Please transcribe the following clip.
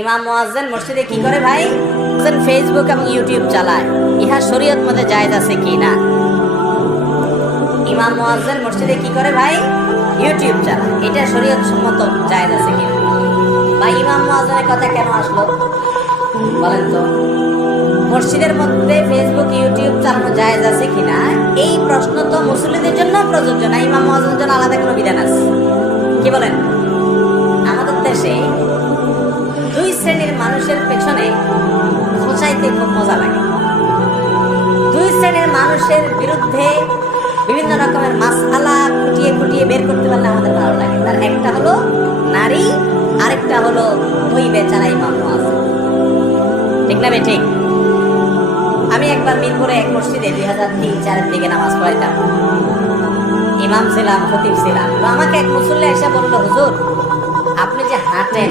ইমাম মুয়াজ্জিন মসজিদে কি করে ভাই? ফেসবুক এবং ইউটিউব চালায়, ইহা শরীয়ত মতে জায়েজ আছে কি না? ইমাম মুয়াজ্জিন মসজিদে কি করে ভাই? ইউটিউব চালায়, এটা শরীয়ত সম্মত জায়েজ আছে কি না? বা ইমাম মুয়াজ্জিনের কথা কেন আসলো বলেন তো? মসজিদের মধ্যে ফেসবুক ইউটিউব চালানো জায়েজ আছে কিনা এই প্রশ্ন তো মুসল্লিদের জন্য প্রযোজ্য না, ইমাম মুয়াজ্জিনের জন্য আলাদা কোনো বিধান আছে কি বলেন? আমাদের দেশে দুই শ্রেণীর মানুষের পেছনে খোঁচাইতে খুব মজা লাগে। দুই শ্রেণীর মানুষের বিরুদ্ধে বিভিন্ন রকমের মাসআলা খুঁটিয়ে খুঁটিয়ে বের করতে পারলে আমাদের ভালো লাগে। তার একটা হলো নারী, আরেকটা হলো ওই বেচারা ইমাম মুয়াজ্জিন। ঠিক না ঠিক? আমি একবার মিরপুরে এক মসজিদে 2003-04 দিকে নামাজ পড়াইতাম, ইমাম ছিলাম, খতিব ছিলাম। তো আমাকে এক মুসল্লি এসে বললো, হুজুর আপনি যে হাঁটেন